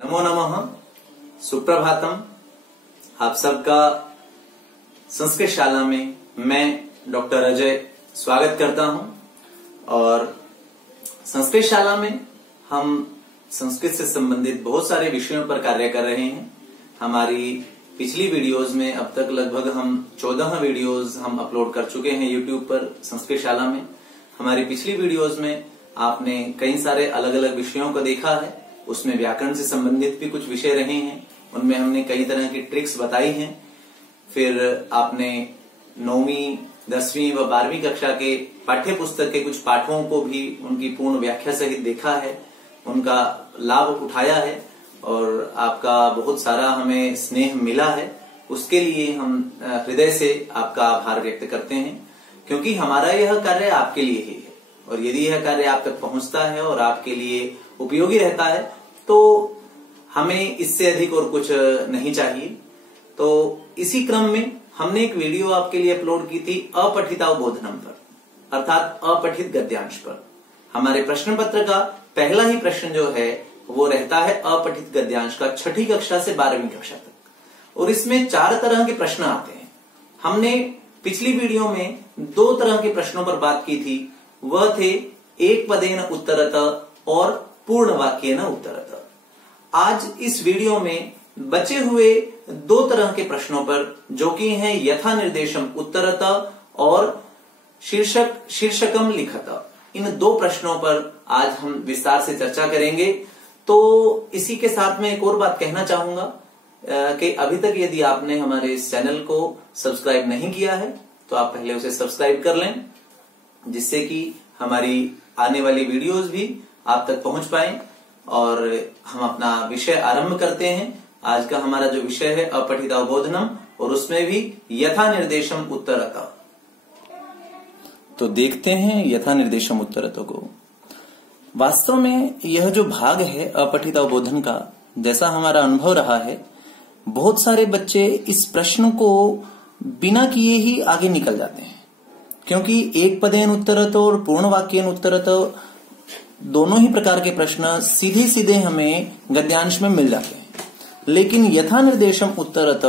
नमो नमः, सुप्रभातम। आप सबका संस्कृत शाला में मैं डॉक्टर अजय स्वागत करता हूं। और संस्कृत शाला में हम संस्कृत से संबंधित बहुत सारे विषयों पर कार्य कर रहे हैं। हमारी पिछली वीडियोस में अब तक लगभग हम 14 वीडियोस हम अपलोड कर चुके हैं यूट्यूब पर संस्कृत शाला में। हमारी पिछली वीडियोस में आपने कई सारे अलग अलग विषयों को देखा है। उसमें व्याकरण से संबंधित भी कुछ विषय रहे हैं, उनमें हमने कई तरह की ट्रिक्स बताई हैं। फिर आपने 9वीं, 10वीं व 12वीं कक्षा के पाठ्य पुस्तक के कुछ पाठों को भी उनकी पूर्ण व्याख्या सहित देखा है, उनका लाभ उठाया है और आपका बहुत सारा हमें स्नेह मिला है। उसके लिए हम हृदय से आपका आभार व्यक्त करते हैं, क्योंकि हमारा यह कार्य आपके लिए ही है। और यदि यह कार्य आप तक पहुंचता है और आपके लिए उपयोगी रहता है तो हमें इससे अधिक और कुछ नहीं चाहिए। तो इसी क्रम में हमने एक वीडियो आपके लिए अपलोड की थी अपठितावबोधनम पर, अर्थात अपठित गद्यांश पर। हमारे प्रश्न पत्र का पहला ही प्रश्न जो है वो रहता है अपठित गद्यांश का 6ठी कक्षा से 12वीं कक्षा तक। और इसमें 4 तरह के प्रश्न आते हैं। हमने पिछली वीडियो में 2 तरह के प्रश्नों पर बात की थी। वह थे एक पदेन उत्तरत और पूर्ण वाक्येन उत्तरत। आज इस वीडियो में बचे हुए 2 तरह के प्रश्नों पर, जो कि हैं यथा निर्देशम उत्तरत और शीर्षकम लिखत, इन 2 प्रश्नों पर आज हम विस्तार से चर्चा करेंगे। तो इसी के साथ में एक और बात कहना चाहूंगा कि अभी तक यदि आपने हमारे इस चैनल को सब्सक्राइब नहीं किया है तो आप पहले उसे सब्सक्राइब कर लें, जिससे कि हमारी आने वाली वीडियोस भी आप तक पहुंच पाए। और हम अपना विषय आरंभ करते हैं। आज का हमारा जो विषय है अपठितावबोधनम, और उसमें भी यथा निर्देशम उत्तरत। तो देखते हैं यथा निर्देशम उत्तरत को। वास्तव में यह जो भाग है अपठितावबोधन का, जैसा हमारा अनुभव रहा है, बहुत सारे बच्चे इस प्रश्न को बिना किए ही आगे निकल जाते हैं, क्योंकि एक पदेन उत्तरत और पूर्ण वाक्येन उत्तरत दोनों ही प्रकार के प्रश्न सीधे सीधे हमें गद्यांश में मिल जाते हैं। लेकिन यथा निर्देशम उत्तरत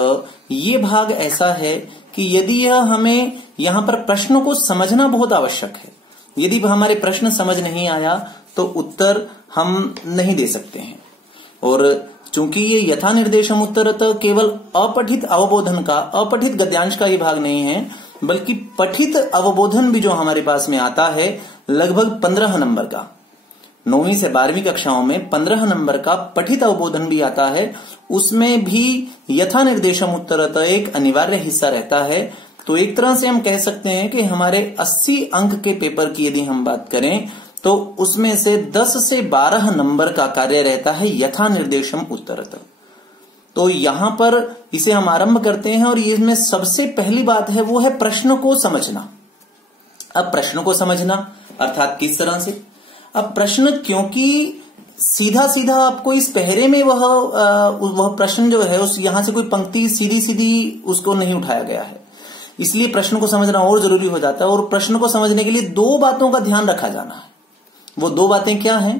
ये भाग ऐसा है कि यदि यह हमें यहाँ पर प्रश्न को समझना बहुत आवश्यक है। यदि हमारे प्रश्न समझ नहीं आया तो उत्तर हम नहीं दे सकते हैं। और चूंकि ये यथा निर्देशम उत्तरत केवल अपठित अवबोधन का, अपठित गद्यांश का ही भाग नहीं है, बल्कि पठित अवबोधन भी जो हमारे पास में आता है लगभग 15 नंबर का। 9वीं से 12वीं कक्षाओं में 15 नंबर का पठित अवबोधन भी आता है। उसमें भी यथा निर्देशम उत्तरत एक अनिवार्य हिस्सा रहता है। तो एक तरह से हम कह सकते हैं कि हमारे 80 अंक के पेपर की यदि हम बात करें तो उसमें से 10 से 12 नंबर का कार्य रहता है यथा निर्देशम उत्तरत। तो यहां पर इसे हम आरंभ करते हैं और इसमें सबसे पहली बात है वो है प्रश्न को समझना। अब प्रश्न को समझना अर्थात किस तरह से? अब प्रश्न, क्योंकि सीधा सीधा आपको इस पहरे में वह प्रश्न जो है उस यहां से कोई पंक्ति सीधी सीधी उसको नहीं उठाया गया है, इसलिए प्रश्न को समझना और जरूरी हो जाता है। और प्रश्न को समझने के लिए 2 बातों का ध्यान रखा जाना है। वो 2 बातें क्या हैं?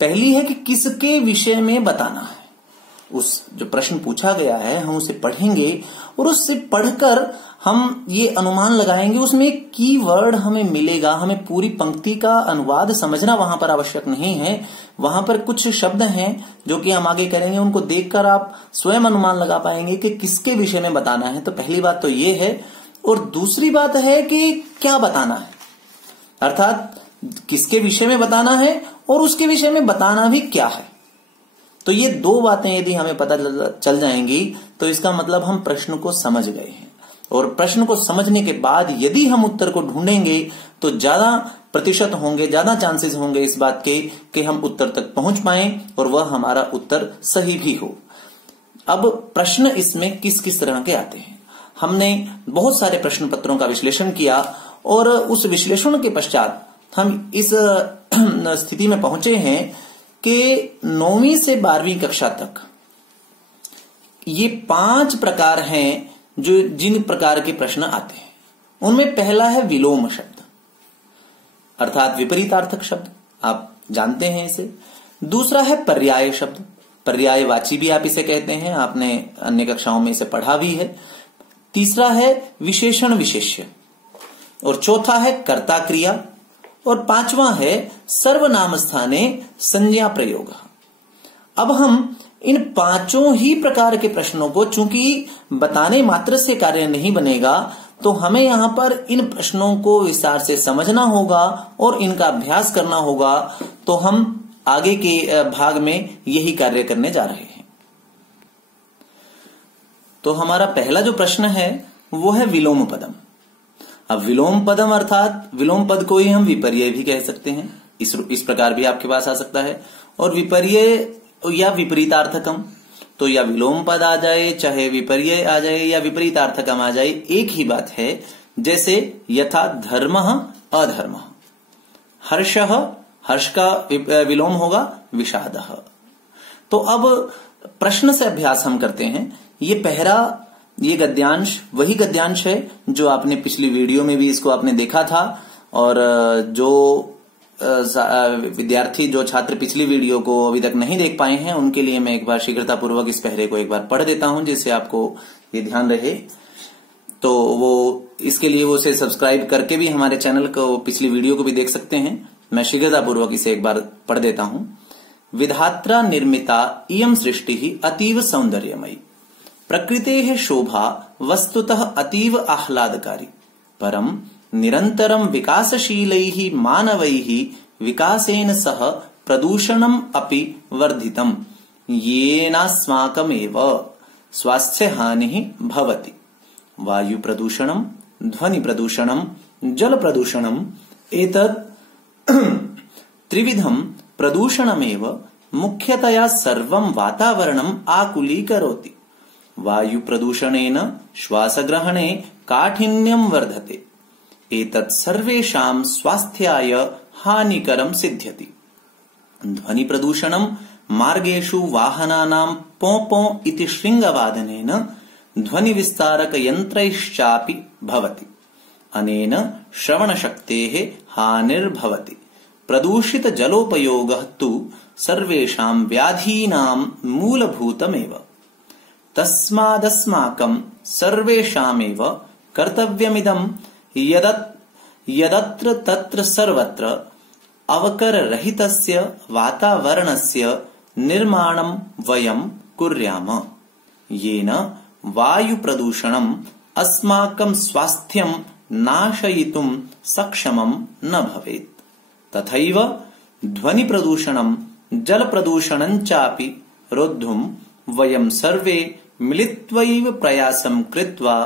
पहली है कि किसके विषय में बताना है। उस जो प्रश्न पूछा गया है हम उसे पढ़ेंगे और उससे पढ़कर हम ये अनुमान लगाएंगे उसमें एक कीवर्ड हमें मिलेगा। हमें पूरी पंक्ति का अनुवाद समझना वहां पर आवश्यक नहीं है। वहां पर कुछ शब्द हैं जो कि हम आगे करेंगे, उनको देखकर आप स्वयं अनुमान लगा पाएंगे कि किसके विषय में बताना है। तो पहली बात तो ये है। और दूसरी बात है कि क्या बताना है, अर्थात किसके विषय में बताना है और उसके विषय में बताना भी क्या है। तो ये 2 बातें यदि हमें पता चल जाएंगी तो इसका मतलब हम प्रश्न को समझ गए हैं। और प्रश्न को समझने के बाद यदि हम उत्तर को ढूंढेंगे तो ज्यादा प्रतिशत होंगे, ज्यादा चांसेस होंगे इस बात के कि हम उत्तर तक पहुंच पाएं और वह हमारा उत्तर सही भी हो। अब प्रश्न इसमें किस किस तरह के आते हैं? हमने बहुत सारे प्रश्न पत्रों का विश्लेषण किया और उस विश्लेषण के पश्चात हम इस स्थिति में पहुंचे हैं कि 9वीं से 12वीं कक्षा तक ये 5 प्रकार हैं जो जिन प्रकार के प्रश्न आते हैं। उनमें पहला है विलोम शब्द, अर्थात विपरीतार्थक शब्द, आप जानते हैं इसे। दूसरा है पर्याय शब्द, पर्यायवाची भी आप इसे कहते हैं, आपने अन्य कक्षाओं में इसे पढ़ा भी है। तीसरा है विशेषण विशेष्य, और चौथा है कर्ता क्रिया, और पांचवा है सर्वनाम स्थाने संज्ञा प्रयोग। अब हम इन पांचों ही प्रकार के प्रश्नों को, चूंकि बताने मात्र से कार्य नहीं बनेगा, तो हमें यहां पर इन प्रश्नों को विस्तार से समझना होगा और इनका अभ्यास करना होगा। तो हम आगे के भाग में यही कार्य करने जा रहे हैं। तो हमारा पहला जो प्रश्न है वो है विलोम पदम। अब विलोम पदम अर्थात विलोम पद को ही हम विपर्यय भी कह सकते हैं, इस प्रकार भी आपके पास आ सकता है। और विपर्यय या विपरीतार्थकम, तो या विलोम पद आ जाए, चाहे विपर्यय आ जाए या विपरीतार्थकम आ जाए, एक ही बात है। जैसे यथा धर्मः अधर्मः, हर्षः, हर्ष का विलोम होगा विषादः। तो अब प्रश्न से अभ्यास हम करते हैं। ये पहला, ये गद्यांश वही गद्यांश है जो आपने पिछली वीडियो में भी इसको आपने देखा था, और जो विद्यार्थी, जो छात्र पिछली वीडियो को अभी तक नहीं देख पाए हैं, उनके लिए मैं एक बार शीघ्रता पूर्वक इस पहरे को एक बार पढ़ देता हूं, जिससे आपको ये ध्यान रहे। तो वो इसके लिए वो इसे सब्सक्राइब करके भी हमारे चैनल को, पिछली वीडियो को भी देख सकते हैं। मैं शीघ्रता पूर्वक इसे एक बार पढ़ देता हूं। विधात्रा निर्मिता इयं सृष्टि अतीव सौंदर्यमयी, प्रकृतेः शोभा वस्तुतः अतीव आह्लादकारी, परम निरंतरम विकासशीलैः मानवैः विकासेन सह प्रदूषणम अपि वर्धितम, येनास्माकमेव स्वास्थ्य हानिः भवति। वायु प्रदूषणम, ध्वनि प्रदूषणम, जल प्रदूषणम, एतत् त्रिविधम प्रदूषणमेव मुख्यतया सर्वं वातावरणम् आकुलीकरोति। वायु प्रदूषणेन श्वासग्रहणे काठिन्यं वर्धते, एतत् सर्वेषां स्वास्थ्याय हानिकरं सिद्ध्यति। ध्वनि प्रदूषणं मार्गेषु वाहनानां पों पों इति शृंगवादनेन ध्वनि विस्तारक यंत्रैश्चापि भवति, अनेन श्रवणशक्तेः हानिर्भवति। प्रदूषित जलोपयोगः तु सर्वेषां व्याधीनां मूलभूतमेव, तस्मादस्माकं सर्वेषामेव कर्तव्यमिदं यदत्र तत्र सर्वत्र अवकररहितस्य वातावरणस्य निर्माणं वयं कुर्याम, येन वायु प्रदूषणम् अस्माकं स्वास्थ्यं नाशयितुं सक्षमं न भवेत्। तथैव ध्वनि प्रदूषणं जल प्रदूषणं चापि रोद्धुं वयं सर्वे मिलित्वैव प्रयासं कृत्वा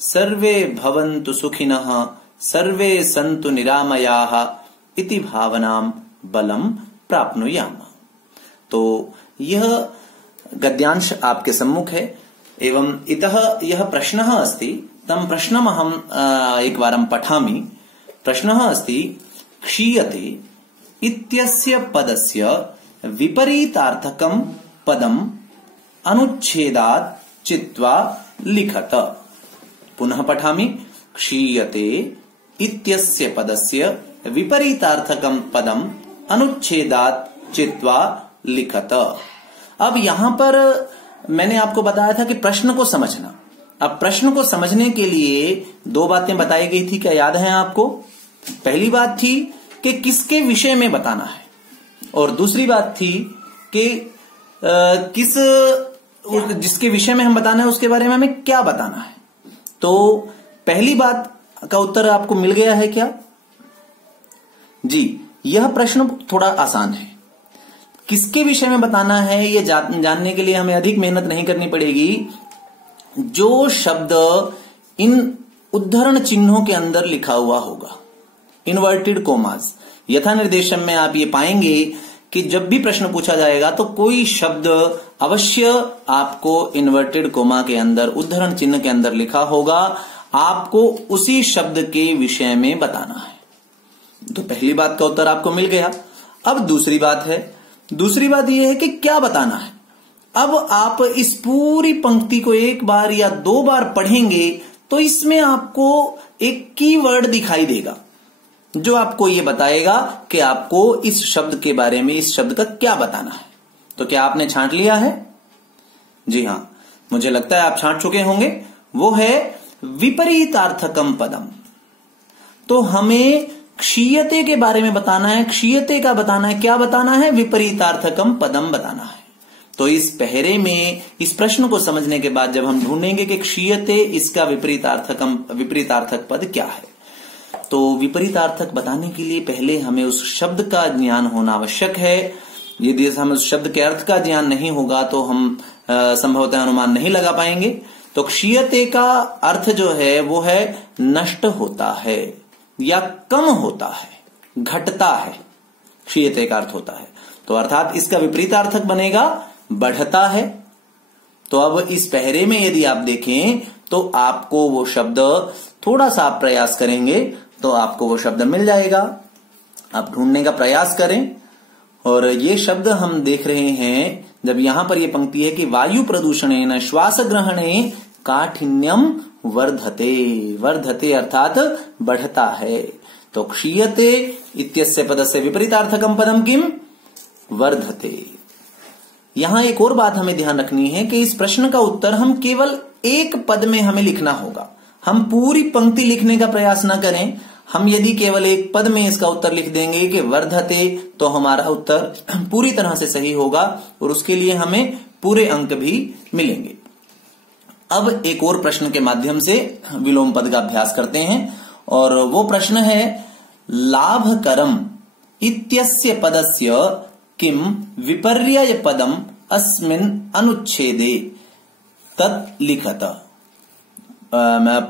सर्वे भवन्तु सुखिनः सर्वे सन्तु निरामयाः इति भावनां बलं प्राप्नुयाम। तो यह गद्यांश आपके सम्मुख है, एवं इतः यह प्रश्नः अस्ति। तं प्रश्नमहं एकवारं पठामि। प्रश्नः अस्ति, क्षीयते इत्यस्य पदस्य विपरीतार्थकं पदम् अनुच्छेदात् चित्वा लिखत। पुनः पठामि। क्षीयते इत्यस्य पदस्य विपरीतार्थकं पदम् अनुच्छेदात् चित्वा लिखत। अब यहां पर मैंने आपको बताया था कि प्रश्न को समझना। अब प्रश्न को समझने के लिए दो बातें बताई गई थी, क्या याद है आपको? पहली बात थी कि किसके विषय में बताना है, और दूसरी बात थी कि जिसके विषय में हम बताना है उसके बारे में हमें क्या बताना है। तो पहली बात का उत्तर आपको मिल गया है क्या? जी, यह प्रश्न थोड़ा आसान है। किसके विषय में बताना है ये जानने के लिए हमें अधिक मेहनत नहीं करनी पड़ेगी। जो शब्द इन उद्धरण चिन्हों के अंदर लिखा हुआ होगा, इन्वर्टेड कोमास, यथा निर्देशन में आप ये पाएंगे कि जब भी प्रश्न पूछा जाएगा तो कोई शब्द अवश्य आपको इन्वर्टेड कोमा के अंदर, उद्धरण चिन्ह के अंदर लिखा होगा। आपको उसी शब्द के विषय में बताना है। तो पहली बात का उत्तर आपको मिल गया। अब दूसरी बात है, दूसरी बात यह है कि क्या बताना है। अब आप इस पूरी पंक्ति को एक बार या दो बार पढ़ेंगे तो इसमें आपको एक कीवर्ड दिखाई देगा जो आपको ये बताएगा कि आपको इस शब्द के बारे में, इस शब्द का क्या बताना है। तो क्या आपने छांट लिया है? जी हां, मुझे लगता है आप छांट चुके होंगे। वो है विपरीतार्थकम पदम। तो हमें क्षीयते के बारे में बताना है, क्षीयते का बताना है। क्या बताना है? विपरीतार्थकम पदम बताना है। तो इस पहरे में इस प्रश्न को समझने के बाद जब हम ढूंढेंगे कि क्षीयते इसका विपरीतार्थक पद क्या है, तो विपरीतार्थक बताने के लिए पहले हमें उस शब्द का ज्ञान होना आवश्यक है। यदि हमें उस शब्द के अर्थ का ज्ञान नहीं होगा तो हम संभवतः अनुमान नहीं लगा पाएंगे। तो क्षीयते का अर्थ जो है वो है नष्ट होता है या कम होता है, घटता है, क्षीयते का अर्थ होता है। तो अर्थात इसका विपरीतार्थक बनेगा बढ़ता है। तो अब इस पहरे में यदि आप देखें तो आपको वो शब्द, थोड़ा सा आप प्रयास करेंगे तो आपको वो शब्द मिल जाएगा। आप ढूंढने का प्रयास करें। और ये शब्द हम देख रहे हैं, जब यहां पर ये पंक्ति है कि वायु प्रदूषणेन श्वास ग्रहणे काठिन्यम वर्धते, वर्धते अर्थात बढ़ता है। तो क्षीयते इत्यस्य पदस्य विपरीतार्थकम पदम किम? वर्धते। यहां एक और बात हमें ध्यान रखनी है कि इस प्रश्न का उत्तर हम केवल एक पद में हमें लिखना होगा। हम पूरी पंक्ति लिखने का प्रयास न करें। हम यदि केवल एक पद में इसका उत्तर लिख देंगे कि वर्धते, तो हमारा उत्तर पूरी तरह से सही होगा और उसके लिए हमें पूरे अंक भी मिलेंगे। अब एक और प्रश्न के माध्यम से विलोम पद का अभ्यास करते हैं और वो प्रश्न है लाभकरम इत्यस्य पदस्य किम विपर्यय पदम अस्मिन् अनुच्छेदे तत् लिखत।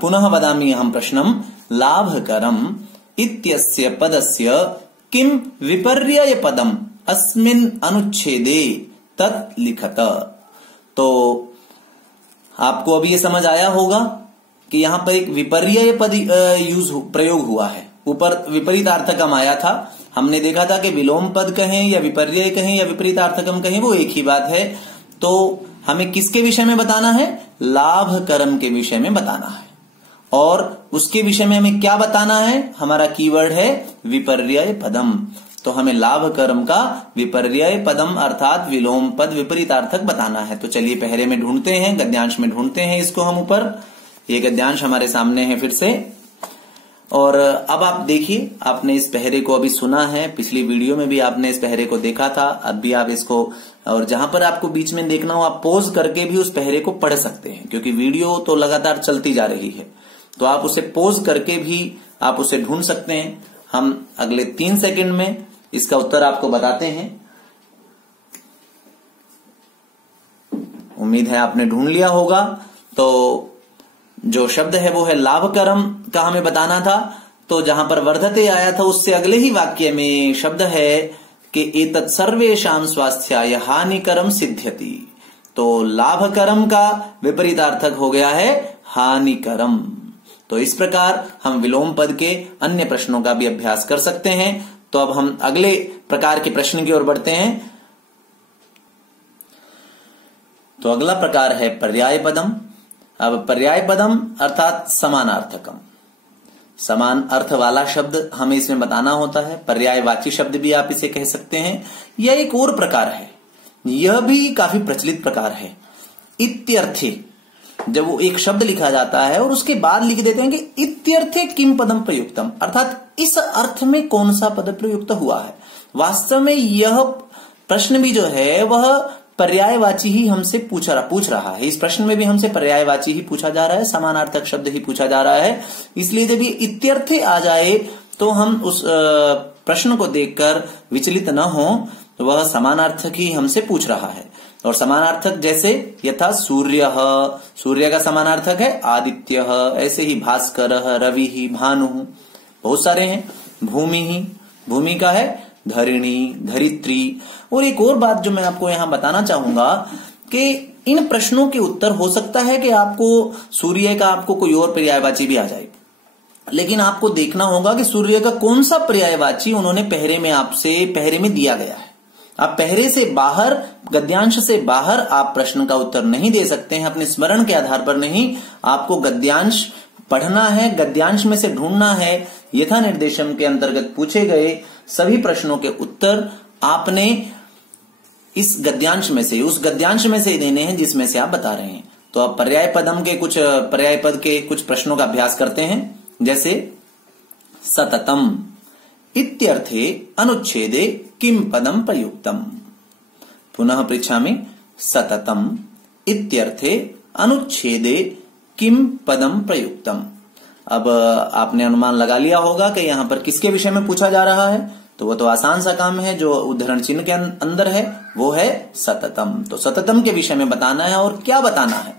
पुनः वदामि अहं प्रश्नम लाभकरम इत्यस्य पदस्य किम विपर्यय पदम अस्मिन् अनुच्छेदे तत् लिखत। तो आपको अभी ये समझ आया होगा कि यहां पर एक विपर्यय पद प्रयोग हुआ है। ऊपर विपरीतार्थकम आया था, हमने देखा था कि विलोम पद कहें या विपर्यय कहें या विपरीतार्थकम कहें वो एक ही बात है। तो हमें किसके विषय में बताना है? लाभकरम के विषय में बताना है। और उसके विषय में हमें क्या बताना है? हमारा कीवर्ड है विपर्यय पदम। तो हमें लाभकरम का विपर्यय पदम अर्थात विलोम पद विपरीतार्थक बताना है। तो चलिए पहरे में ढूंढते हैं, गद्यांश में ढूंढते हैं इसको हम ऊपर। ये गद्यांश हमारे सामने है फिर से। और अब आप देखिए, आपने इस पहरे को अभी सुना है, पिछली वीडियो में भी आपने इस पहरे को देखा था, अब भी आप इसको, और जहां पर आपको बीच में देखना हो आप पॉज करके भी उस पहरे को पढ़ सकते हैं, क्योंकि वीडियो तो लगातार चलती जा रही है। तो आप उसे पॉज करके भी आप उसे ढूंढ सकते हैं। हम अगले 3 सेकंड में इसका उत्तर आपको बताते हैं। उम्मीद है आपने ढूंढ लिया होगा। तो जो शब्द है वो है लाभकरम का हमें बताना था। तो जहां पर वर्धते आया था उससे अगले ही वाक्य में शब्द है कि एतत् सर्वेषां स्वास्थ्याय हानिकरम सिद्ध्यति। तो लाभकरम का विपरीतार्थक हो गया है हानिकरम। तो इस प्रकार हम विलोम पद के अन्य प्रश्नों का भी अभ्यास कर सकते हैं। तो अब हम अगले प्रकार के प्रश्न की ओर बढ़ते हैं। तो अगला प्रकार है पर्याय पदम। अब पर्याय पदम अर्थात समानार्थकम, समान अर्थ वाला शब्द हमें इसमें बताना होता है। पर्यायवाची शब्द भी आप इसे कह सकते हैं। यह एक और प्रकार है, यह भी काफी प्रचलित प्रकार है। इत्यर्थे, जब वो एक शब्द लिखा जाता है और उसके बाद लिख देते हैं कि इत्यर्थे किम पदम प्रयुक्तम, अर्थात इस अर्थ में कौन सा पद प्रयुक्त हुआ है। वास्तव में यह प्रश्न भी जो है वह पर्यायवाची ही हमसे पूछ रहा है। इस प्रश्न में भी हमसे पर्यायवाची ही पूछा जा रहा है, समानार्थक शब्द ही पूछा जा रहा है। इसलिए जब ये इत्यर्थे आ जाए तो हम उस प्रश्न को देखकर विचलित न हो, तो वह समानार्थक ही हमसे पूछ रहा है। और समानार्थक जैसे यथा सूर्य, सूर्य का समानार्थक है आदित्य, ऐसे ही भास्कर, रवि ही, भानु, बहुत सारे हैं। भूमि ही, भूमि का है धरिणी, धरित्री। और एक और बात जो मैं आपको यहां बताना चाहूंगा कि इन प्रश्नों के उत्तर हो सकता है कि आपको सूर्य का आपको कोई और पर्यायवाची भी आ जाए, लेकिन आपको देखना होगा कि सूर्य का कौन सा पर्यायवाची उन्होंने पहरे में आपसे पहरे में दिया गया है। आप पहरे से बाहर, गद्यांश से बाहर आप प्रश्न का उत्तर नहीं दे सकते हैं। अपने स्मरण के आधार पर नहीं, आपको गद्यांश पढ़ना है, गद्यांश में से ढूंढना है। यथा निर्देशम के अंतर्गत पूछे गए सभी प्रश्नों के उत्तर आपने इस गद्यांश में से, उस गद्यांश में से देने हैं जिसमें से आप बता रहे हैं। तो अब पर्याय पद के कुछ प्रश्नों का अभ्यास करते हैं। जैसे सततम इत्यर्थे अनुच्छेदे किम पदम प्रयुक्तम। पुनः पृच्छामि। सततम इत्यर्थे अनुच्छेदे किम पदम प्रयुक्तम। अब आपने अनुमान लगा लिया होगा कि यहां पर किसके विषय में पूछा जा रहा है। तो वो तो आसान सा काम है, जो उद्धरण चिन्ह के अंदर है वो है सततम। तो सततम के विषय में बताना है, और क्या बताना है।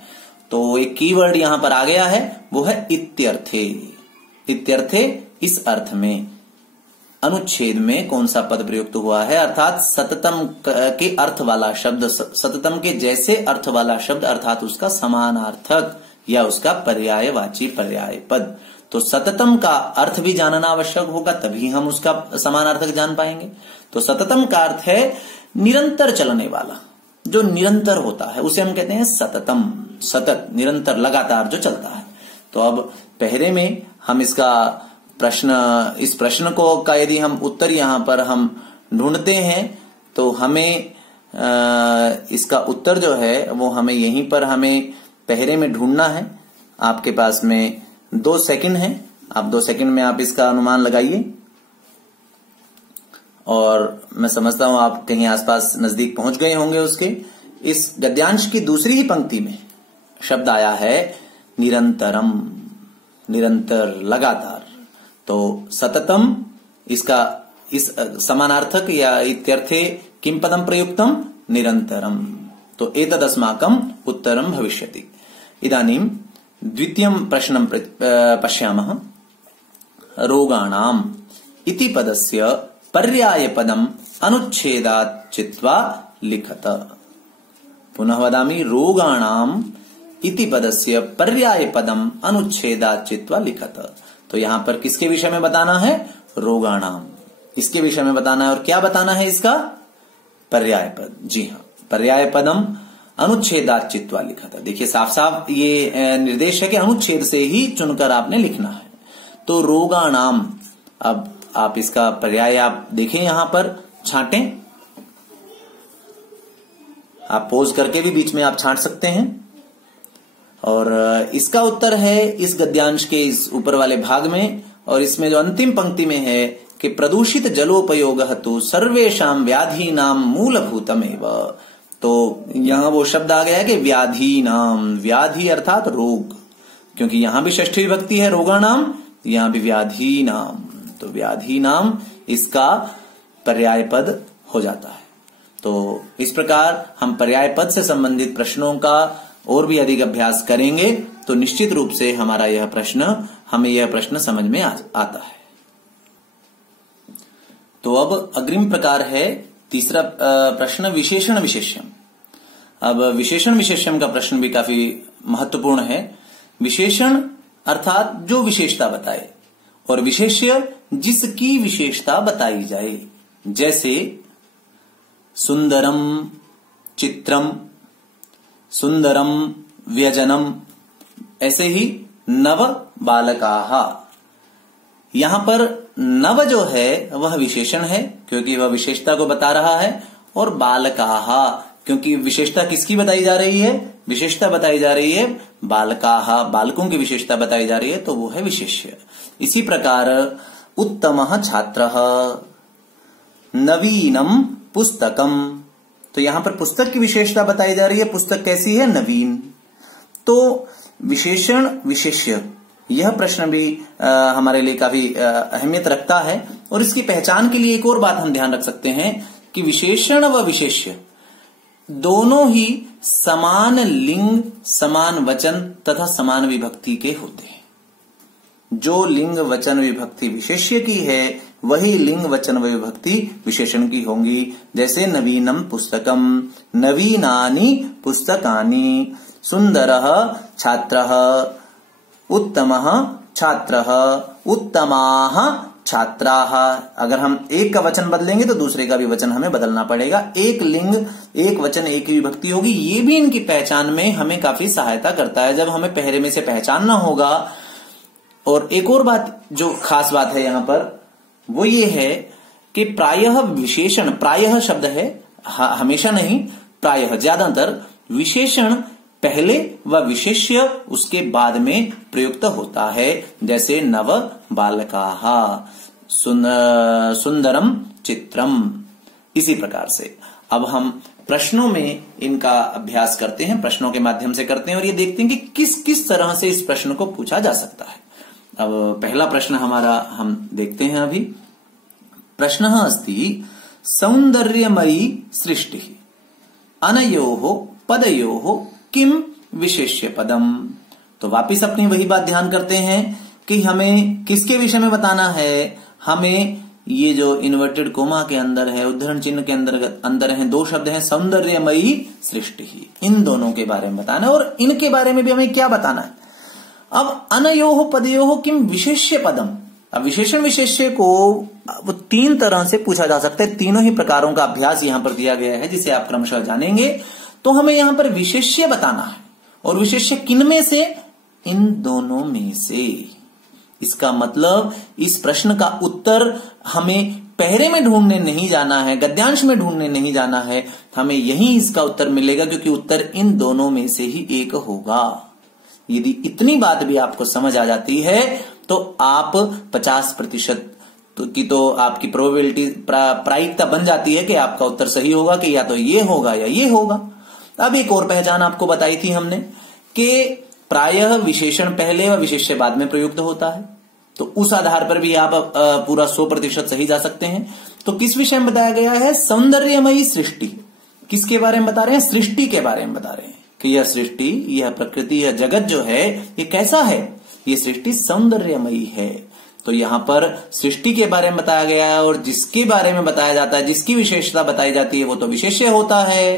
तो एक कीवर्ड यहां पर आ गया है, वो है इत्यर्थे। इत्यर्थे इस अर्थ में, अनुच्छेद में कौन सा पद प्रयुक्त हुआ है, अर्थात सततम के अर्थ वाला शब्द, सततम के जैसे अर्थ वाला शब्द, अर्थात उसका समानार्थक या उसका पर्यायवाची पर्याय पद। तो सततम का अर्थ भी जानना आवश्यक होगा, तभी हम उसका समानार्थक जान पाएंगे। तो सततम का अर्थ है निरंतर चलने वाला, जो निरंतर होता है उसे हम कहते हैं सततम। सतत, निरंतर, लगातार जो चलता है। तो अब पहले में हम इस प्रश्न को का यदि हम उत्तर यहां पर हम ढूंढते हैं तो हमें इसका उत्तर जो है वो हमें यहीं पर हमें पहले में ढूंढना है। आपके पास में 2 सेकंड है, आप 2 सेकंड में आप इसका अनुमान लगाइए। और मैं समझता हूं आप कहीं आसपास नजदीक पहुंच गए होंगे उसके। इस गद्यांश की दूसरी ही पंक्ति में शब्द आया है निरंतरम, निरंतर, लगातार। तो सततम इसका इस समानार्थक या इत्यर्थे किम पदम प्रयुक्तम निरंतरम। तो एतदस्माकम उत्तरम भविष्यति। इदानीं द्वितीयं प्रश्नं पश्यामः। रोगाणाम् इति पदस्य पर्यायपदम् अनुच्छेदात् चित्वा लिखत। पुनः वदामि। रोगाणाम् इति पदस्य पर्यायपदम् अनुच्छेदात् चित्वा लिखत। तो यहां पर किसके विषय में बताना है? रोगाणाम, इसके विषय में बताना है। और क्या बताना है इसका? पर्यायपद। जी हाँ, पर्यायपदम अनुच्छेदात् चित्वा लिखत। देखिए साफ साफ ये निर्देश है कि अनुच्छेद से ही चुनकर आपने लिखना है। तो रोगाणाम, अब आप इसका पर्याय आप देखें, यहां पर छांटें। आप पोज करके भी बीच में आप छांट सकते हैं। और इसका उत्तर है इस गद्यांश के इस ऊपर वाले भाग में, और इसमें जो अंतिम पंक्ति में है कि प्रदूषित जलोपयोग हेतु सर्वेषां व्याधीनाम मूलभूतमेव। तो यहां वो शब्द आ गया है कि व्याधीनाम, व्याधि अर्थात रोग, क्योंकि यहां भी षष्ठी विभक्ति है रोगाणाम, यहां भी व्याधीनाम। तो व्याधीनाम इसका पर्याय पद हो जाता है। तो इस प्रकार हम पर्याय पद से संबंधित प्रश्नों का और भी अधिक अभ्यास करेंगे तो निश्चित रूप से हमें यह प्रश्न समझ में आता है। तो अब अग्रिम प्रकार है तीसरा प्रश्न, विशेषण विशेष्यम। अब विशेषण विशेष्यम का प्रश्न भी काफी महत्वपूर्ण है। विशेषण अर्थात जो विशेषता बताए, और विशेष्य जिसकी विशेषता बताई जाए। जैसे सुंदरम चित्रम, सुंदरम व्यजनम, ऐसे ही नव बालकाहा। यहां पर नव जो है वह विशेषण है क्योंकि वह विशेषता को बता रहा है, और बालकाहा क्योंकि विशेषता किसकी बताई जा रही है? विशेषता बताई जा रही है बालकाहा, बालकों की विशेषता बताई जा रही है, तो वो है विशेष्य। इसी प्रकार उत्तमः छात्रः, नवीनम पुस्तकम। तो यहां पर पुस्तक की विशेषता बताई जा रही है, पुस्तक कैसी है? नवीन। तो विशेषण विशेष्य, यह प्रश्न भी हमारे लिए काफी अहमियत रखता है। और इसकी पहचान के लिए एक और बात हम ध्यान रख सकते हैं कि विशेषण व विशेष्य दोनों ही समान लिंग, समान वचन तथा समान विभक्ति के होते हैं। जो लिंग वचन विभक्ति विशेष्य की है वही लिंग वचन विभक्ति विशेषण की होंगी। जैसे नवीनम पुस्तकम, नवीनानि पुस्तकानि, सुंदरः छात्रः, उत्तमः छात्रः, उत्तमाः छात्राः। अगर हम एक का वचन बदलेंगे तो दूसरे का भी वचन हमें बदलना पड़ेगा। एक लिंग, एक वचन, एक ही विभक्ति होगी। ये भी इनकी पहचान में हमें काफी सहायता करता है जब हमें पहले में से पहचानना होगा। और एक और बात जो खास बात है यहां पर वो ये है कि प्रायः विशेषण, प्रायः शब्द है हमेशा नहीं, प्रायः ज्यादातर विशेषण पहले व विशेष्य उसके बाद में प्रयुक्त होता है। जैसे नव बालकाः, सुंदरम चित्रम। इसी प्रकार से अब हम प्रश्नों में इनका अभ्यास करते हैं, प्रश्नों के माध्यम से करते हैं और ये देखते हैं कि किस किस तरह से इस प्रश्न को पूछा जा सकता है। अब पहला प्रश्न हमारा हम देखते हैं अभी। प्रश्नः अस्ति सौंदर्यमयी सृष्टि अनयोः पदयोः किम विशेष्य पदम। तो वापिस अपनी वही बात ध्यान करते हैं कि हमें किसके विषय में बताना है। हमें ये जो इन्वर्टेड कोमा के अंदर है, उद्धरण चिन्ह के अंदर है, दो शब्द हैं सौंदर्यमयी सृष्टि, इन दोनों के बारे में बताना है और इनके बारे में भी हमें क्या बताना है। अब अनयोः पदयोः किम विशेष्य पदम। अब विशेषण विशेष्य को वो तीन तरह से पूछा जा सकता है, तीनों ही प्रकारों का अभ्यास यहां पर दिया गया है जिसे आप क्रमशः जानेंगे। तो हमें यहां पर विशेष्य बताना है और विशेष्य किन में से, इन दोनों में से। इसका मतलब इस प्रश्न का उत्तर हमें पहरे में ढूंढने नहीं जाना है, गद्यांश में ढूंढने नहीं जाना है, हमें यही इसका उत्तर मिलेगा क्योंकि उत्तर इन दोनों में से ही एक होगा। यदि इतनी बात भी आपको समझ आ जाती है तो आप 50% की तो आपकी प्रोबेबिलिटी प्रायिकता बन जाती है कि आपका उत्तर सही होगा कि या तो ये होगा या ये होगा। अब एक और पहचान आपको बताई थी हमने कि प्रायः विशेषण पहले व विशेष्य बाद में प्रयुक्त होता है, तो उस आधार पर भी आप पूरा 100% सही जा सकते हैं। तो किस विषय में बताया गया है, सौंदर्यमयी सृष्टि। किसके बारे में बता रहे हैं, सृष्टि के बारे में बता रहे हैं कि यह सृष्टि, यह प्रकृति, यह जगत जो है ये कैसा है, ये सृष्टि सौंदर्यमयी है। तो यहां पर सृष्टि के बारे में बताया गया है और जिसके बारे में बताया जाता है, जिसकी विशेषता बताई जाती है वो तो विशेष्य होता है।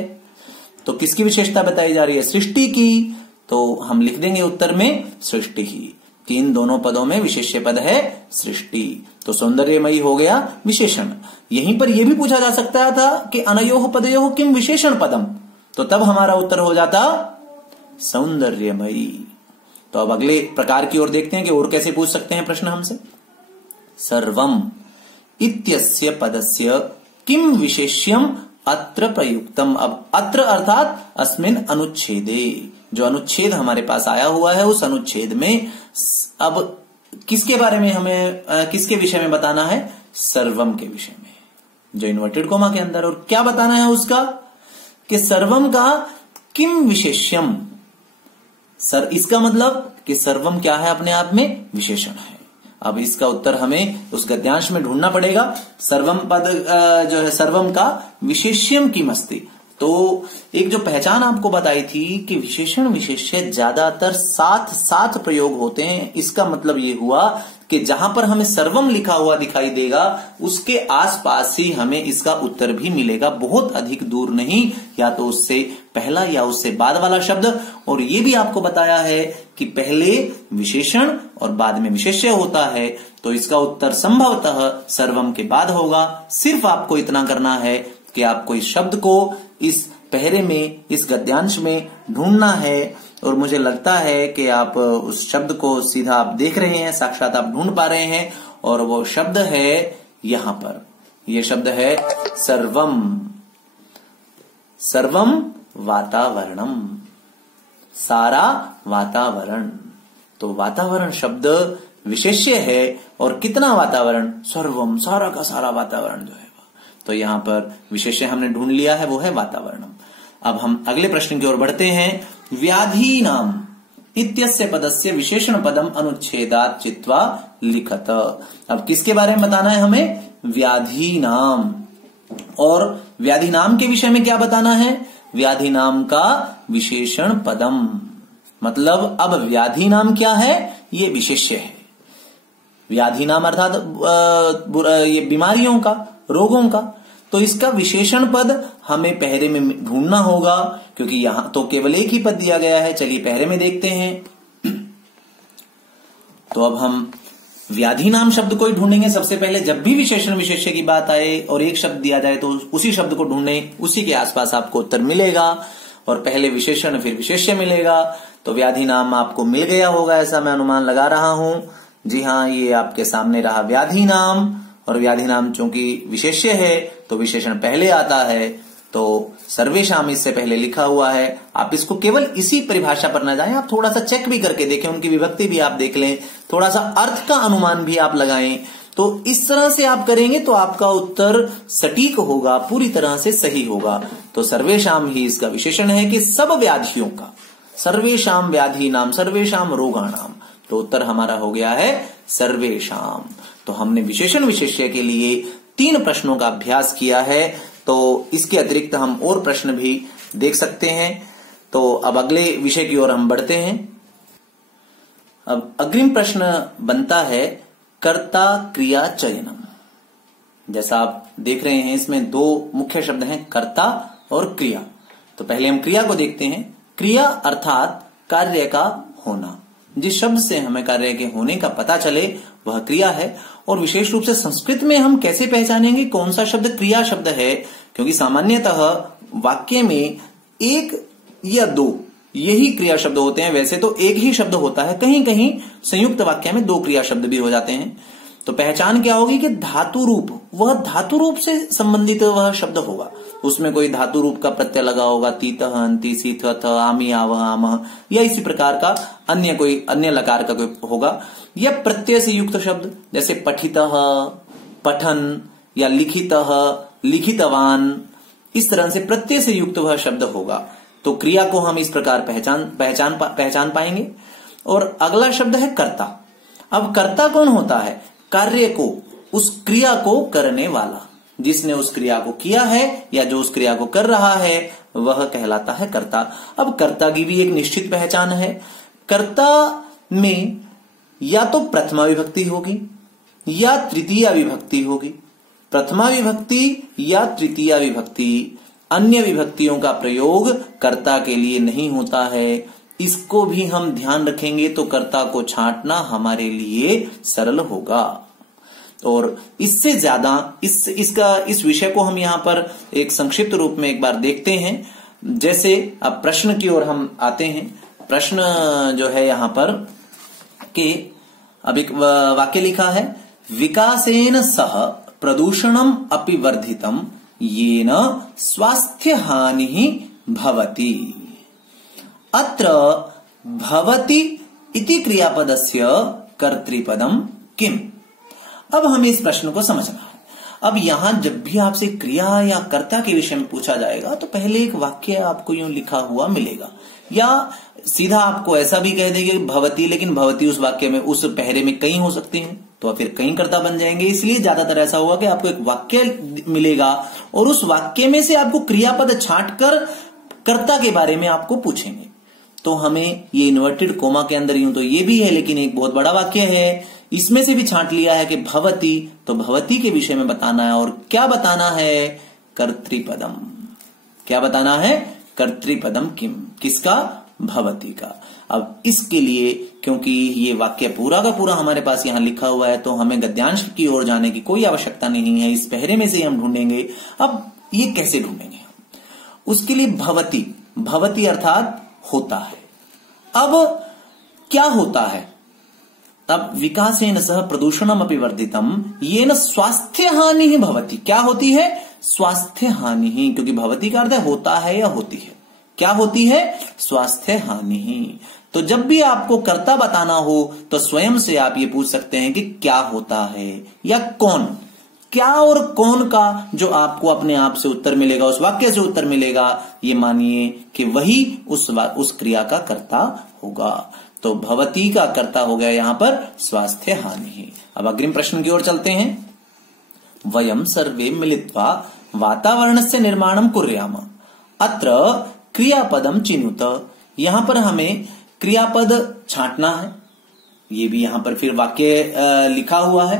तो किसकी विशेषता बताई जा रही है, सृष्टि की। तो हम लिख देंगे उत्तर में सृष्टि ही, कि इन दोनों पदों में विशेष्य पद है सृष्टि। तो सौंदर्यमयी हो गया विशेषण। यहीं पर यह भी पूछा जा सकता था कि अनयोः पदयोः किम विशेषण पदम, तो तब हमारा उत्तर हो जाता सौंदर्यमयी। तो अब अगले प्रकार की ओर देखते हैं कि और कैसे पूछ सकते हैं प्रश्न हमसे। सर्वम इत्यस्य पदस्य किम विशेष्यम अत्र प्रयुक्तम। अब अत्र अर्थात अस्मिन अनुच्छेदे, जो अनुच्छेद हमारे पास आया हुआ है उस अनुच्छेद में अब किसके बारे में हमें किसके विषय में बताना है, सर्वम के विषय में, जो इन्वर्टेड कोमा के अंदर। और क्या बताना है उसका, कि सर्वम का किम विशेष्यम। सर इसका मतलब कि सर्वम क्या है, अपने आप में विशेषण है। अब इसका उत्तर हमें उस गद्यांश में ढूंढना पड़ेगा। सर्वम पद जो है सर्वम का विशेष्यम की मस्ती। तो एक जो पहचान आपको बताई थी कि विशेषण विशेष्य ज्यादातर साथ साथ प्रयोग होते हैं, इसका मतलब ये हुआ कि जहां पर हमें सर्वम लिखा हुआ दिखाई देगा उसके आसपास ही हमें इसका उत्तर भी मिलेगा, बहुत अधिक दूर नहीं, या तो उससे पहला या उससे बाद वाला शब्द। और ये भी आपको बताया है कि पहले विशेषण और बाद में विशेष्य होता है, तो इसका उत्तर संभवतः सर्वम के बाद होगा। सिर्फ आपको इतना करना है कि आपको इस शब्द को इस पहरे में, इस गद्यांश में ढूंढना है। और मुझे लगता है कि आप उस शब्द को सीधा आप देख रहे हैं, साक्षात आप ढूंढ पा रहे हैं, और वो शब्द है यहां पर, ये शब्द है सर्वम। सर्वम वातावरणम, सारा वातावरण। तो वातावरण शब्द विशेष्य है और कितना वातावरण, सर्वम, सारा का सारा वातावरण जो है। तो यहां पर विशेष्य हमने ढूंढ लिया है, वो है वातावरणम। अब हम अगले प्रश्न की ओर बढ़ते हैं। व्याधि नाम इत्यस्य पदस्य विशेषण पदम अनुच्छेदात चित्वा लिखत। अब किसके बारे में बताना है हमें, व्याधि नाम। और व्याधि नाम के विषय में क्या बताना है, व्याधि नाम का विशेषण पदम। मतलब अब व्याधि नाम क्या है, ये विशेष्य है। व्याधि नाम अर्थात ये बीमारियों का, रोगों का। तो इसका विशेषण पद हमें पहरे में ढूंढना होगा, क्योंकि यहां तो केवल एक ही पद दिया गया है। चलिए पहरे में देखते हैं। तो अब हम व्याधि नाम शब्द को ही ढूंढेंगे सबसे पहले। जब भी विशेषण विशेष्य की बात आए और एक शब्द दिया जाए तो उसी शब्द को ढूंढें, उसी के आसपास आपको उत्तर मिलेगा। और पहले विशेषण फिर विशेष्य मिलेगा। तो व्याधि नाम आपको मिल गया होगा, ऐसा मैं अनुमान लगा रहा हूं। जी हाँ, ये आपके सामने रहा व्याधि नाम। और व्याधि नाम चूंकि विशेष्य है तो विशेषण पहले आता है, तो सर्वेशाम इससे पहले लिखा हुआ है। आप इसको केवल इसी परिभाषा पर न जाएं, आप थोड़ा सा चेक भी करके देखें, उनकी विभक्ति भी आप देख लें, थोड़ा सा अर्थ का अनुमान भी आप लगाएं। तो इस तरह से आप करेंगे तो आपका उत्तर सटीक होगा, पूरी तरह से सही होगा। तो सर्वेशाम ही इसका विशेषण है कि सब व्याधियों का, सर्वेशाम व्याधि नाम सर्वेशाम रोगाणाम। तो उत्तर हमारा हो गया है सर्वेशाम। तो हमने विशेषण विशेष्य के लिए 3 प्रश्नों का अभ्यास किया है। तो इसके अतिरिक्त हम और प्रश्न भी देख सकते हैं। तो अब अगले विषय की ओर हम बढ़ते हैं। अब अग्रिम प्रश्न बनता है कर्ता क्रिया चयनम। जैसा आप देख रहे हैं इसमें 2 मुख्य शब्द हैं, कर्ता और क्रिया। तो पहले हम क्रिया को देखते हैं। क्रिया अर्थात कार्य का होना। जिस शब्द से हमें कार्य के होने का पता चले वह क्रिया है। और विशेष रूप से संस्कृत में हम कैसे पहचानेंगे कौन सा शब्द क्रिया शब्द है, क्योंकि सामान्यतः वाक्य में 1 या 2 यही क्रिया शब्द होते हैं। वैसे तो एक ही शब्द होता है, कहीं कहीं संयुक्त वाक्य में 2 क्रिया शब्द भी हो जाते हैं। तो पहचान क्या होगी कि धातु रूप, वह धातु रूप से संबंधित वह शब्द होगा। उसमें कोई धातु रूप का प्रत्यय लगा होगा, तीतः अंति सीथ आमी आवह आमह, या इसी प्रकार का अन्य लकार का कोई होगा। या प्रत्यय से युक्त शब्द जैसे पठितः, पठन, या लिखितः, लिखितवान, इस तरह से प्रत्यय से युक्त वह शब्द होगा। तो क्रिया को हम इस प्रकार पहचान पाएंगे। और अगला शब्द है कर्ता। अब कर्ता कौन होता है? कार्य को, उस क्रिया को करने वाला, जिसने उस क्रिया को किया है या जो उस क्रिया को कर रहा है वह कहलाता है कर्ता। अब कर्ता की भी एक निश्चित पहचान है। कर्ता में या तो प्रथमा विभक्ति होगी या तृतीया विभक्ति होगी। प्रथमा विभक्ति या तृतीया विभक्ति, अन्य विभक्तियों का प्रयोग कर्ता के लिए नहीं होता है। इसको भी हम ध्यान रखेंगे तो कर्ता को छांटना हमारे लिए सरल होगा। और इससे ज्यादा इस विषय को हम यहाँ पर एक संक्षिप्त रूप में एक बार देखते हैं। जैसे अब प्रश्न की ओर हम आते हैं। प्रश्न जो है यहाँ पर कि अब एक वाक्य लिखा है, विकासेन सह प्रदूषणम अपि वर्धितम येन स्वास्थ्य हानि भवति। अत्र भवति इति क्रियापदस्य कर्तृपदम किम। अब हमें इस प्रश्न को समझना है। अब यहां जब भी आपसे क्रिया या कर्ता के विषय में पूछा जाएगा तो पहले एक वाक्य आपको यूं लिखा हुआ मिलेगा, या सीधा आपको ऐसा भी कह देंगे भवती, लेकिन भवती उस वाक्य में, उस पहरे में कई हो सकते हैं, तो फिर कई कर्ता बन जाएंगे। इसलिए ज्यादातर ऐसा होगा कि आपको एक वाक्य मिलेगा और उस वाक्य में से आपको क्रियापद छांटकर कर्ता के बारे में आपको पूछेंगे। तो हमें ये इन्वर्टेड कोमा के अंदर यूं तो ये भी है, लेकिन एक बहुत बड़ा वाक्य है, इसमें से भी छांट लिया है कि भवती, तो भवती के विषय में बताना है। और क्या बताना है? कर्तृपदम। क्या बताना है? कर्तृपदम किम, किसका? भवती का। अब इसके लिए क्योंकि ये वाक्य पूरा का पूरा हमारे पास यहां लिखा हुआ है तो हमें गद्यांश की ओर जाने की कोई आवश्यकता नहीं है, इस पहरे में से हम ढूंढेंगे। अब ये कैसे ढूंढेंगे? उसके लिए भवती, भवती अर्थात होता है। अब क्या होता है? तब विकासेन सह प्रदूषणम अपि वर्धितम येन स्वास्थ्य हानि ही भवति। क्या होती है? स्वास्थ्य हानि ही, क्योंकि भवति का अर्थ है होता है या होती है। क्या होती है? स्वास्थ्य हानि ही। तो जब भी आपको कर्ता बताना हो तो स्वयं से आप ये पूछ सकते हैं कि क्या होता है या कौन। क्या और कौन का जो आपको अपने आप से उत्तर मिलेगा, उस वाक्य से उत्तर मिलेगा, ये मानिए कि वही उस क्रिया का कर्ता होगा। तो भवती का कर्ता हो गया यहां पर स्वास्थ्य हानि। अब अग्रिम प्रश्न की ओर चलते हैं। वयम सर्वे मिलित्वा वातावरणस्य निर्माणम कुर्याम अत्र क्रियापदम चिनुत। यहां पर हमें क्रियापद छांटना है। ये भी यहां पर फिर वाक्य लिखा हुआ है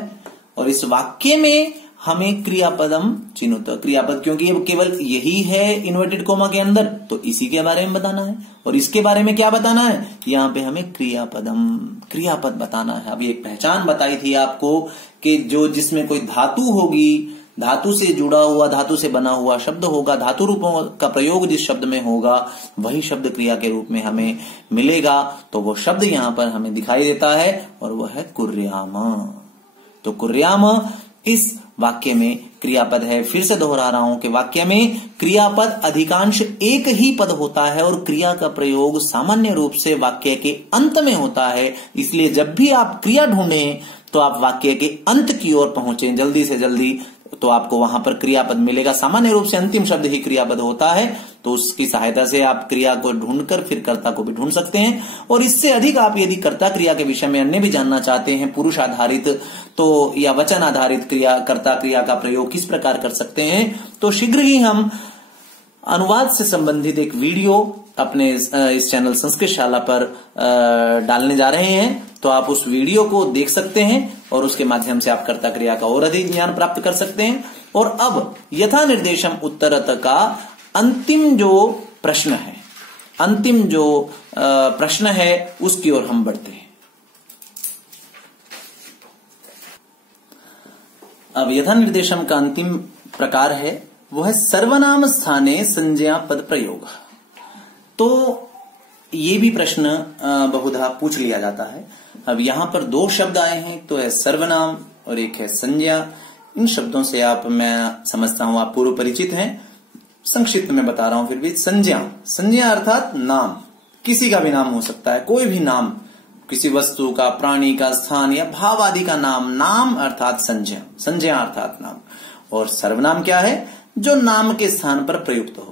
और इस वाक्य में हमें क्रियापदम चिनुत, क्रियापद क्योंकि ये केवल यही है इन्वर्टेड कोमा के अंदर, तो इसी के बारे में बताना है। और इसके बारे में क्या बताना है? यहाँ पे हमें क्रियापदम, क्रियापद बताना है। अब ये पहचान बताई थी आपको कि जो जिसमें कोई धातु होगी, धातु से जुड़ा हुआ, धातु से बना हुआ शब्द होगा, धातु रूपों का प्रयोग जिस शब्द में होगा वही शब्द क्रिया के रूप में हमें मिलेगा। तो वो शब्द यहाँ पर हमें दिखाई देता है और वह है कुर्याम। तो कुर्याम इस वाक्य में क्रियापद है। फिर से दोहरा रहा हूं कि वाक्य में क्रियापद अधिकांश एक ही पद होता है और क्रिया का प्रयोग सामान्य रूप से वाक्य के अंत में होता है। इसलिए जब भी आप क्रिया ढूंढें तो आप वाक्य के अंत की ओर पहुंचे जल्दी से जल्दी, तो आपको वहां पर क्रियापद मिलेगा। सामान्य रूप से अंतिम शब्द ही क्रियापद होता है, तो उसकी सहायता से आप क्रिया को ढूंढकर फिर कर्ता को भी ढूंढ सकते हैं। और इससे अधिक आप यदि कर्ता क्रिया के विषय में अन्य भी जानना चाहते हैं, पुरुष आधारित तो या वचन आधारित क्रिया, कर्ता क्रिया का प्रयोग किस प्रकार कर सकते हैं, तो शीघ्र ही हम अनुवाद से संबंधित एक वीडियो अपने इस चैनल संस्कृत शाला पर डालने जा रहे हैं। तो आप उस वीडियो को देख सकते हैं और उसके माध्यम से आप कर्ता क्रिया का और अधिक ज्ञान प्राप्त कर सकते हैं। और अब यथा निर्देशम उत्तरत का अंतिम जो प्रश्न है, अंतिम जो प्रश्न है उसकी ओर हम बढ़ते हैं। अब यथा निर्देशम का अंतिम प्रकार है वो है सर्वनाम स्थाने संज्ञा पद प्रयोग। तो ये भी प्रश्न बहुधा पूछ लिया जाता है। अब यहां पर दो शब्द आए हैं, तो है सर्वनाम और एक है संज्ञा। इन शब्दों से मैं समझता हूं आप पूर्व परिचित हैं, संक्षिप्त में बता रहा हूं फिर भी। संज्ञा अर्थात नाम, किसी का भी नाम हो सकता है, कोई भी नाम, किसी वस्तु का, प्राणी का, स्थान या भाव आदि का नाम। नाम अर्थात संज्ञा अर्थात नाम। और सर्वनाम क्या है? जो नाम के स्थान पर प्रयुक्त हो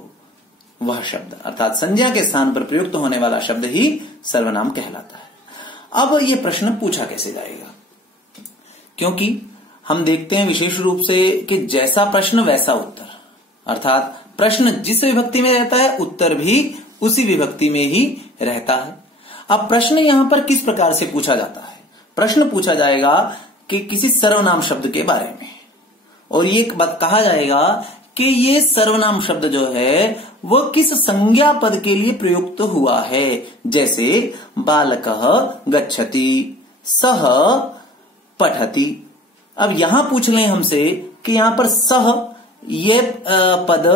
वह शब्द, अर्थात संज्ञा के स्थान पर प्रयुक्त होने वाला शब्द ही सर्वनाम कहलाता है। अब ये प्रश्न पूछा कैसे जाएगा, क्योंकि हम देखते हैं विशेष रूप से कि जैसा प्रश्न वैसा उत्तर, अर्थात प्रश्न जिस विभक्ति में रहता है उत्तर भी उसी विभक्ति में ही रहता है। अब प्रश्न यहां पर किस प्रकार से पूछा जाता है? प्रश्न पूछा जाएगा कि किसी सर्वनाम शब्द के बारे में, और ये बात कहा जाएगा कि ये सर्वनाम शब्द जो है वह किस संज्ञा पद के लिए प्रयुक्त हुआ है। जैसे बालकः गच्छति, सह पठति। अब यहां पूछ लें हमसे कि यहां पर सह ये पद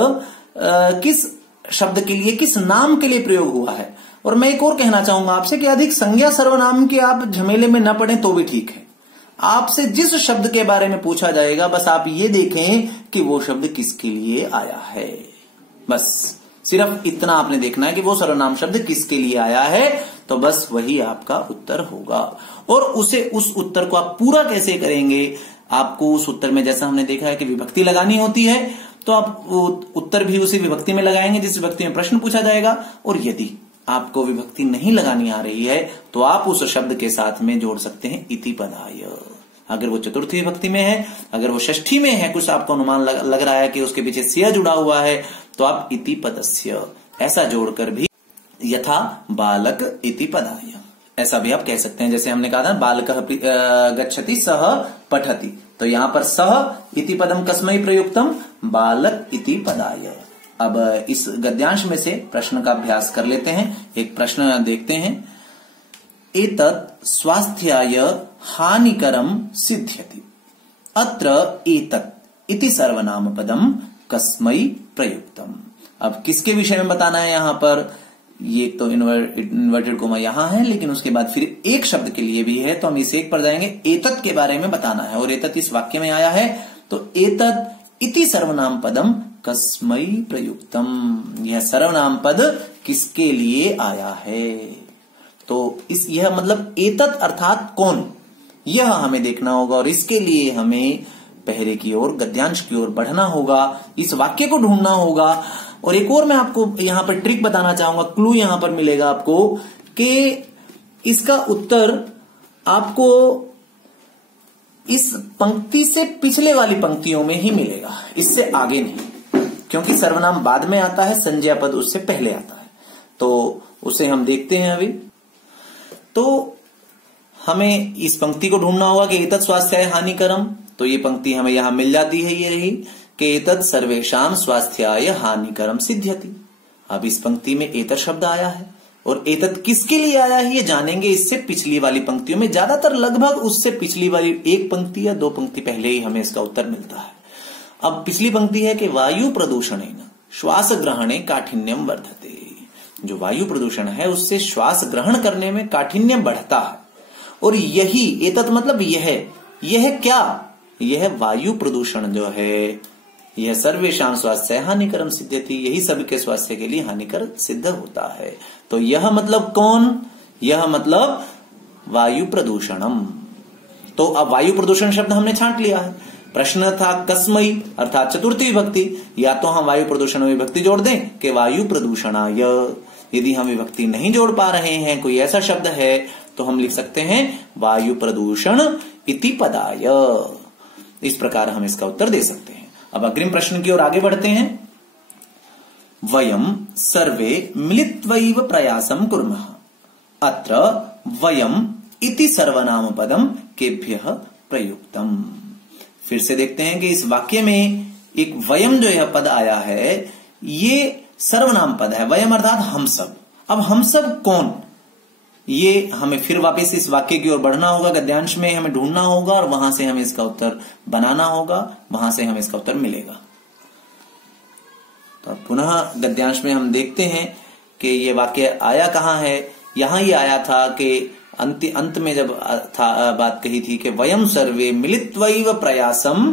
किस शब्द के लिए, किस नाम के लिए प्रयोग हुआ है। और मैं एक और कहना चाहूंगा आपसे कि अधिक संज्ञा सर्वनाम के आप झमेले में न पड़े तो भी ठीक है। आपसे जिस शब्द के बारे में पूछा जाएगा बस आप ये देखें कि वो शब्द किसके लिए आया है, बस सिर्फ इतना आपने देखना है कि वो सर्वनाम शब्द किसके लिए आया है, तो बस वही आपका उत्तर होगा। और उस उत्तर को आप पूरा कैसे करेंगे, आपको उस उत्तर में जैसा हमने देखा है कि विभक्ति लगानी होती है, तो आप उत्तर भी उसी विभक्ति में लगाएंगे जिस विभक्ति में प्रश्न पूछा जाएगा। और यदि आपको विभक्ति नहीं लगानी आ रही है तो आप उस शब्द के साथ में जोड़ सकते हैं इति पदाय। अगर वो चतुर्थी विभक्ति में है, अगर वो षष्ठी में है, कुछ आपको अनुमान लग रहा है कि उसके पीछे स्या जुड़ा हुआ है, तो आप इति पदस्य ऐसा जोड़कर भी यथा बालक इति पदाय ऐसा भी आप कह सकते हैं। जैसे हमने कहा था बालकः गच्छति सह पठति, तो यहां पर सह इति पदम कस्मै प्रयुक्तम, बालक इति पदाय। अब इस गद्यांश में से प्रश्न का अभ्यास कर लेते हैं। एक प्रश्न देखते हैं। एतत् स्वास्थ्याय हानिकरम सिद्ध्यति, अत्र एतत् इति सर्वनाम पदम कस्मै प्रयुक्तम। अब किसके विषय में बताना है यहां पर, ये तो इन्वर्टेड कोमा यहां है, लेकिन उसके बाद फिर एक शब्द के लिए भी है, तो हम इस एक पर जाएंगे। एतत् के बारे में बताना है, और एतत् इस वाक्य में आया है, तो एतत् इति सर्वनाम पदम कस्मै प्रयुक्तम, यह सर्वनाम पद किसके लिए आया है। तो यह मतलब एतत् अर्थात कौन, यह हमें देखना होगा, और इसके लिए हमें पहले की ओर, गद्यांश की ओर बढ़ना होगा, इस वाक्य को ढूंढना होगा। और एक और मैं आपको यहां पर ट्रिक बताना चाहूंगा, क्लू यहां पर मिलेगा आपको कि इसका उत्तर आपको इस पंक्ति से पिछले वाली पंक्तियों में ही मिलेगा, इससे आगे नहीं, क्योंकि सर्वनाम बाद में आता है, संज्ञा पद उससे पहले आता है। तो उसे हम देखते हैं अभी। तो हमें इस पंक्ति को ढूंढना होगा कि एतत् स्वास्थ्याय हानिकरम, तो ये पंक्ति हमें यहां मिल जाती है, ये रही कि एतत् सर्वेषां स्वास्थ्याय हानिकरम सिद्ध्यति। अब इस पंक्ति में एतत् शब्द आया है, और एतत् किसके लिए आया है ये जानेंगे इससे पिछली वाली पंक्तियों में, ज्यादातर लगभग उससे पिछली वाली एक पंक्ति या दो पंक्ति पहले ही हमें इसका उत्तर मिलता है। अब पिछली पंक्ति है कि वायु प्रदूषणेन श्वास ग्रहणे काठिन्यम वर्धते, जो वायु प्रदूषण है उससे श्वास ग्रहण करने में काठिन्य बढ़ता है। और यही एतत् मतलब यह क्या, यह वायु प्रदूषण जो है यह सर्वेषां स्वास्थ्य हानिकरम सिद्ध्यति, यही सबके स्वास्थ्य के लिए हानिकर सिद्ध होता है। तो यह मतलब कौन? यह मतलब वायु प्रदूषणम। तो अब वायु प्रदूषण शब्द हमने छांट लिया है। प्रश्न था कस्मई अर्थात चतुर्थी विभक्ति, या तो हम वायु प्रदूषण में विभक्ति जोड़ दें कि वायु प्रदूषणाय। यदि हम विभक्ति नहीं जोड़ पा रहे हैं, कोई ऐसा शब्द है, तो हम लिख सकते हैं वायु प्रदूषण इति पदाय। इस प्रकार हम इसका उत्तर दे सकते हैं। अब अग्रिम प्रश्न की ओर आगे बढ़ते हैं। वयम सर्वे मिलित्वैव प्रयासं कुर्मः, अत्र वयम इति सर्वनाम पदम केभ्यः प्रयुक्तम। फिर से देखते हैं कि इस वाक्य में एक वयम जो यह पद आया है, ये सर्वनाम पद है। वयम अर्थात हम सब। अब हम सब कौन? ये हमें फिर वापस इस वाक्य की ओर बढ़ना होगा, गद्यांश में हमें ढूंढना होगा और वहां से हमें इसका उत्तर बनाना होगा, वहां से हमें इसका उत्तर मिलेगा। तो पुनः गद्यांश में हम देखते हैं कि ये वाक्य आया कहां है। यहां ये आया था कि अंत में जब बात कही थी कि वयम सर्वे मिलित्वैव प्रयासम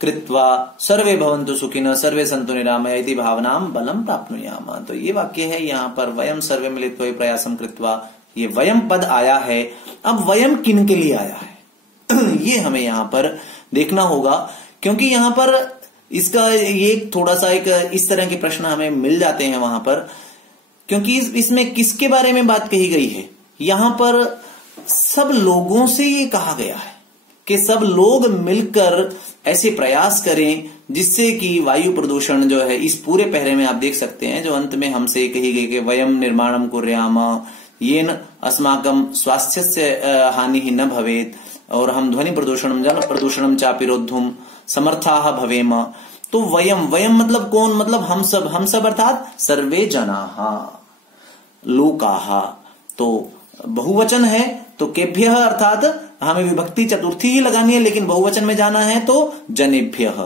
कृत्वा सर्वे भवन्तु सुखिनः सर्वे सन्तु निरामया इति भावनाम बलम प्राप्नुयाम। तो ये वाक्य है, यहाँ पर वयम सर्वे मिलित्वैव प्रयासम कृत्वा, ये वयम पद आया है। अब वयम किन के लिए आया है ये हमें यहाँ पर देखना होगा, क्योंकि यहाँ पर इसका ये थोड़ा सा एक इस तरह के प्रश्न हमें मिल जाते हैं वहां पर, क्योंकि इसमें किसके बारे में बात कही गई है। यहां पर सब लोगों से ये कहा गया है कि सब लोग मिलकर ऐसे प्रयास करें जिससे कि वायु प्रदूषण जो है, इस पूरे पहरे में आप देख सकते हैं जो अंत में हमसे कही गई कि वयम निर्माणम कुर्याम येन अस्माकं स्वास्थ्यस्य हानि ही न भवेत, और हम ध्वनि प्रदूषणम जल प्रदूषणम चापि रोद्धुम समर्थाः भवेम। तो वयम, वयम मतलब कौन? मतलब हम सब। हम सब अर्थात सर्वे जनाः लोकाः। तो बहुवचन है तो केभ्यः अर्थात हमें विभक्ति चतुर्थी ही लगानी है, लेकिन बहुवचन में जाना है तो जनेभ्यः।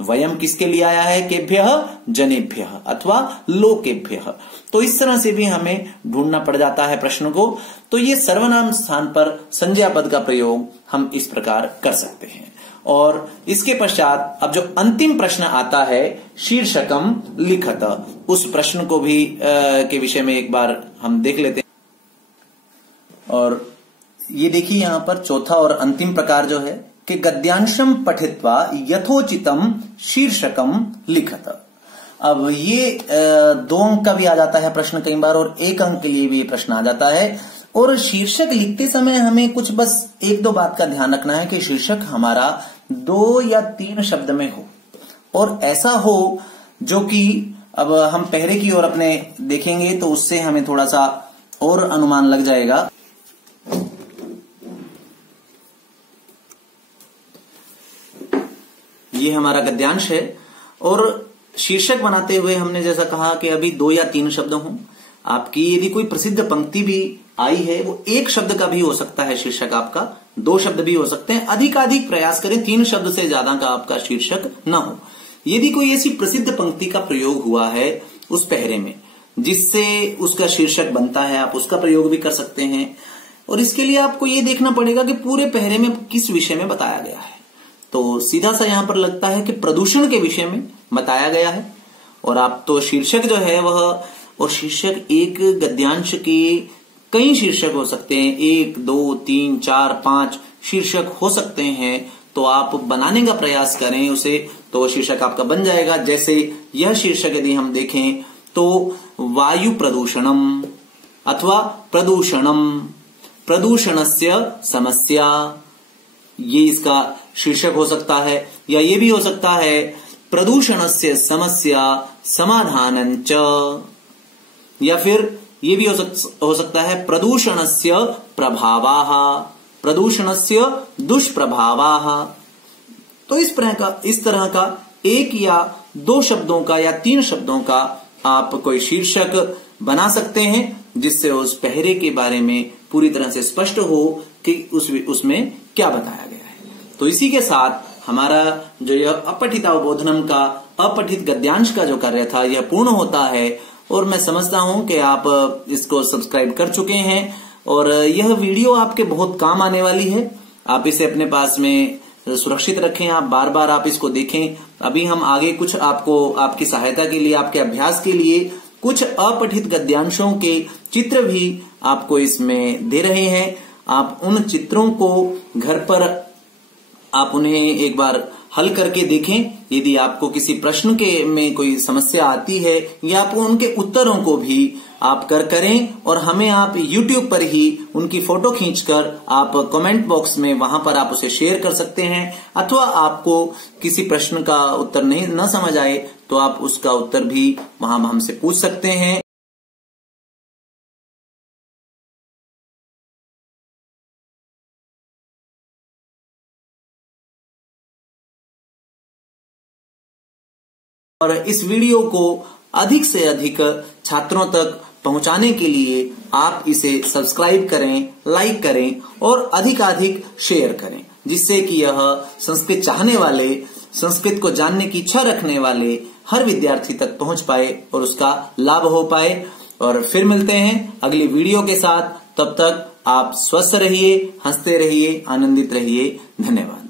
वयम किसके लिए आया है? केभ्यः जनेभ्यः अथवा लोकेभ्यः। तो इस तरह से भी हमें ढूंढना पड़ जाता है प्रश्न को। तो ये सर्वनाम स्थान पर संज्ञा पद का प्रयोग हम इस प्रकार कर सकते हैं। और इसके पश्चात अब जो अंतिम प्रश्न आता है, शीर्षकम लिखत, उस प्रश्न को भी के विषय में एक बार हम देख लेते हैं। और ये देखिए यहाँ पर चौथा और अंतिम प्रकार जो है कि गद्यांशम पठित्वा यथोचितम शीर्षकम लिखत। अब ये 2 अंक का भी आ जाता है प्रश्न कई बार, और 1 अंक के लिए भी ये प्रश्न आ जाता है। और शीर्षक लिखते समय हमें कुछ बस 1-2 बात का ध्यान रखना है कि शीर्षक हमारा 2 या 3 शब्द में हो, और ऐसा हो जो कि अब हम पहरे की ओर अपने देखेंगे तो उससे हमें थोड़ा सा और अनुमान लग जाएगा। ये हमारा गद्यांश है, और शीर्षक बनाते हुए हमने जैसा कहा कि अभी 2 या 3 शब्द हों। आपकी यदि कोई प्रसिद्ध पंक्ति भी आई है, वो 1 शब्द का भी हो सकता है शीर्षक आपका, 2 शब्द भी हो सकते हैं। अधिकाधिक प्रयास करें 3 शब्द से ज्यादा का आपका शीर्षक न हो। यदि कोई ऐसी प्रसिद्ध पंक्ति का प्रयोग हुआ है उस पहरे में जिससे उसका शीर्षक बनता है, आप उसका प्रयोग भी कर सकते हैं। और इसके लिए आपको ये देखना पड़ेगा कि पूरे पहरे में किस विषय में बताया गया है। तो सीधा सा यहां पर लगता है कि प्रदूषण के विषय में बताया गया है, और आप तो शीर्षक जो है वह, और शीर्षक एक गद्यांश के कई शीर्षक हो सकते हैं, 1, 2, 3, 4, 5 शीर्षक हो सकते हैं। तो आप बनाने का प्रयास करें उसे, तो शीर्षक आपका बन जाएगा। जैसे यह शीर्षक यदि हम देखें तो वायु प्रदूषणम अथवा प्रदूषणम प्रदूषणस्य समस्या, ये इसका शीर्षक हो सकता है। या ये भी हो सकता है प्रदूषणस्य समस्या समाधानञ्च, या फिर ये भी हो सकता है प्रदूषणस्य प्रभावाः प्रदूषणस्य दुष्प्रभावाः। तो इस तरह का 1 या 2 शब्दों का या 3 शब्दों का आप कोई शीर्षक बना सकते हैं, जिससे उस पहरे के बारे में पूरी तरह से स्पष्ट हो कि उसमें क्या बताया गया है। तो इसी के साथ हमारा जो यह अपठितावबोधनम का अपठित गद्यांश का जो कार्य था यह पूर्ण होता है। और मैं समझता हूं कि आप इसको सब्सक्राइब कर चुके हैं, और यह वीडियो आपके बहुत काम आने वाली है। आप इसे अपने पास में सुरक्षित रखें, आप बार बार आप इसको देखें, अभी हम आगे कुछ आपको आपकी सहायता के लिए, आपके अभ्यास के लिए कुछ अपठित गद्यांशों के चित्र भी आपको इसमें दे रहे हैं। आप उन चित्रों को घर पर आप उन्हें एक बार हल करके देखें। यदि आपको किसी प्रश्न के में कोई समस्या आती है या आप उनके उत्तरों को भी आप करें और हमें आप YouTube पर ही उनकी फोटो खींचकर आप कमेंट बॉक्स में वहां पर आप उसे शेयर कर सकते हैं। अथवा आपको किसी प्रश्न का उत्तर नहीं न समझ आए तो आप उसका उत्तर भी वहां हमसे पूछ सकते हैं। और इस वीडियो को अधिक से अधिक छात्रों तक पहुंचाने के लिए आप इसे सब्सक्राइब करें, लाइक करें और अधिकाधिक शेयर करें, जिससे कि यह संस्कृत चाहने वाले, संस्कृत को जानने की इच्छा रखने वाले हर विद्यार्थी तक पहुंच पाए और उसका लाभ हो पाए। और फिर मिलते हैं अगली वीडियो के साथ। तब तक आप स्वस्थ रहिए, हंसते रहिए, आनंदित रहिए। धन्यवाद।